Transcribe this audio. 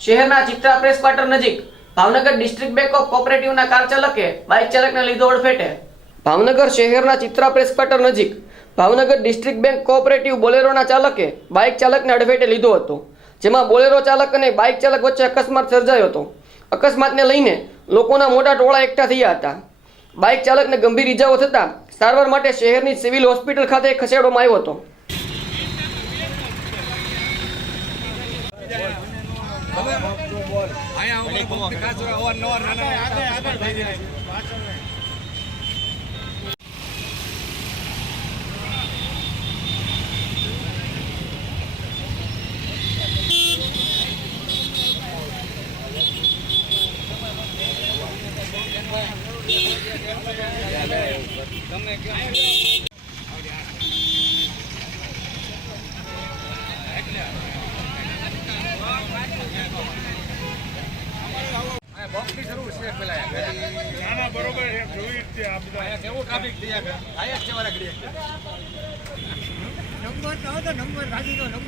શહેરના Chitra press quarter નજીક Bhavnagar district bank of કોઓપરેટિવના કાર ચાલકે બાઇક ચાલકને લીધો અડફેટે। ભાવનગર શહેરના ચિત્રા પ્રેસ ક્વાર્ટર નજીક ભાવનગર ડિસ્ટ્રિક્ટ બેંક કોઓપરેટિવ બોલેરોના ચાલકે બાઇક ચાલકને અડફેટે લીધો હતો, જેમાં બોલેરો ચાલક અને બાઇક ચાલક વચ્ચે અકસ્માત સર્જાયો હતો। અકસ્માતને લઈને લોકોના મોટા ટોળા એકઠા થયા હતા। બાઇક ચાલકને ગંભીર ઈજાઓ થતાં સારવાર માટે શહેરની સિવિલ હોસ્પિટલ ખાતે ખસેડવામાં આવ્યો હતો। નંબર